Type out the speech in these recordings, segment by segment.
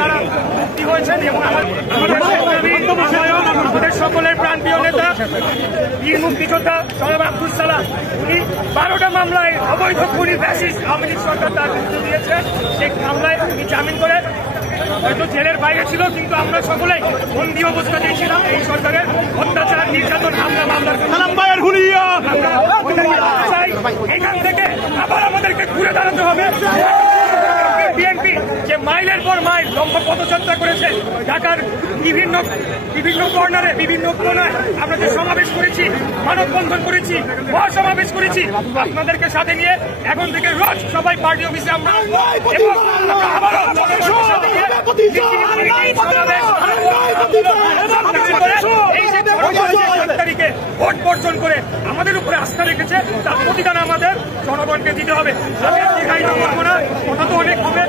তারা মুক্তি হয়েছেন এবং আমাদের সকলের প্রাণপ্রিয় নেতা বীর মুক্তিযোদ্ধা জনাব আব্দুল সালাম, উনি 12টা মামলায় অবৈধ খুনি ফ্যাসিস্ট আওয়ামী লীগ সরকার তার বিরুদ্ধে দিয়েছে। সেই মামলায় উনি জামিন করে হয়তো জেলের বাইরে ছিল, কিন্তু আমরা সকলেই বন্দী অবস্থা দিয়েছিলাম এই সরকারের অত্যাচার, নির্যাতন, হামলা মামলার। এখান থেকে আবার আমাদেরকে ঘুরে দাঁড়াতে হবে। বিএনপি যে মাইলের পর মাইল লম্বা পদযাত্রা করেছে, ঢাকার বিভিন্ন কর্নারে, বিভিন্ন কোণায় আমরা যে সমাবেশ করেছি, মানববন্ধন করেছি, মহাসমাবেশ করেছি, আপনাদেরকে সাথে নিয়ে এখন থেকে রোজ সবাই পার্টি অফিসে আমরা তারিখে ভোট বর্জন করে আমাদের উপরে আস্থা রেখেছে, তার প্রতিদান আমাদের জনগণকে দিতে হবে। আমি আর দীর্ঘায়িত করবো না, কথা তো অনেক হবে,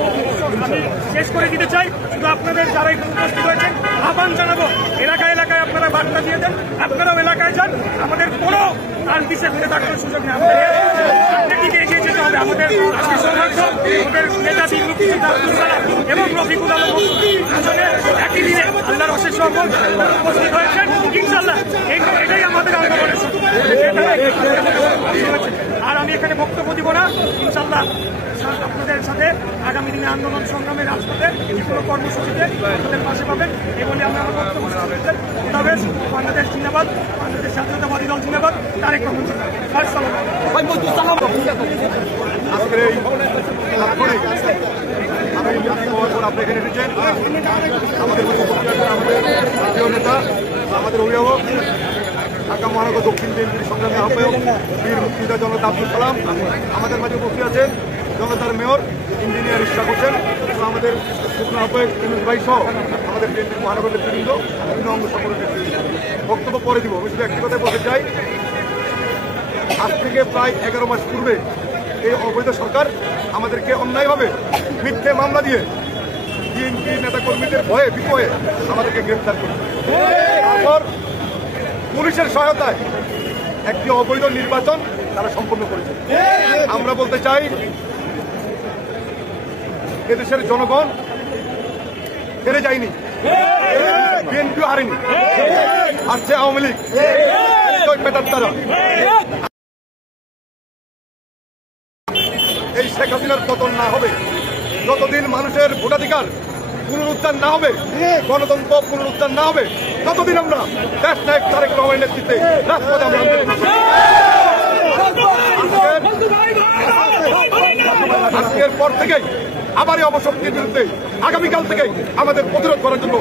আমি শেষ করে দিতে চাই। শুধু আপনাদের যারা উপস্থিত হয়েছেন আহ্বান জানাবো, এলাকায় এলাকায় আপনারা বার্তা দিয়ে দেন, আপনারাও এলাকায় যান। আমাদের কোনো কাল পিছিয়ে ফিরে থাকার সুযোগ নেই, আমাদের দিকে এগিয়ে যেতে হবে। আমাদের সৌভাগ্য, আমাদের নেতা বীর মুক্তিযোদ্ধা আব্দুল সালাম এবং রফিকুল আলম দুজনে একই দিনে আল্লাহর অশেষ রহমত উপস্থিত হয়েছেন। ইনশাল্লাহ এটাই আমাদের আন্দোলনের শুরু। আর আমি এখানে বক্তব্য দিব না, ইনশাল্লাহ আপনাদের সাথে আগামী দিনে আন্দোলন সংগ্রামে রাজপথে কোনো কর্মসূচিতে আপনাদের পাশে পাবেন। এই বলে আমরা আমার বক্তব্য শেষ তবে বাংলাদেশ জিন্দাবাদ, বাংলাদেশ জাতীয়তাবাদী দল জিন্দাবাদ, তারেক রহমান জিন্দাবাদ। আপনি এখানে এসেছেন, আমাদের নেতা, আমাদের অভিভাবক, ঢাকা মহানগর দক্ষিণ বিএনপির সংগ্রামী আহ্বায়ক বীর মুক্তিযোদ্ধা জনতা আব্দুল সালাম, আমাদের মাঝে উপস্থিত আছেন জনতার মেয়র ইঞ্জিনিয়ার ইশরাক হোসেন, আমাদের যুগ্ম আহ্বায়ক ইউনুস ভাই সহ আমাদের বিএনপির মহানগর নেতৃবৃন্দ, বিভিন্ন অঙ্গ সংগঠনের নেতৃবৃন্দ। বক্তব্য পরে দিব, আমি শুধু একটি কথাই বলতে চাই, আজ থেকে প্রায় 11 মাস পূর্বে এই অবৈধ সরকার আমাদেরকে অন্যায়ভাবে মিথ্যে মামলা দিয়ে বিএনপি নেতাকর্মীদের ভয়ে বিপয়ে আমাদেরকে গ্রেফতার করবে। তারপর পুলিশের সহায়তায় একটি অবৈধ নির্বাচন তারা সম্পন্ন করেছে। আমরা বলতে চাই, এদেশের জনগণ হেরে যায়নি, বিএনপি হারেনি, হারছে আওয়ামী লীগ, তারা এই শেখ হাসিনার পতন না হবে, যতদিন মানুষের ভোটাধিকার পুনরুদ্ধার না হবে, গণতন্ত্র পুনরুদ্ধার না হবে, ততদিন আমরা দেশ নায়ক তারেক রহমানের নেতৃত্বে রাজপথে আমরা আজকের পর থেকেই আবার এই অপশক্তির বিরুদ্ধে আগামীকাল থেকেই আমাদের প্রতিরোধ করার জন্য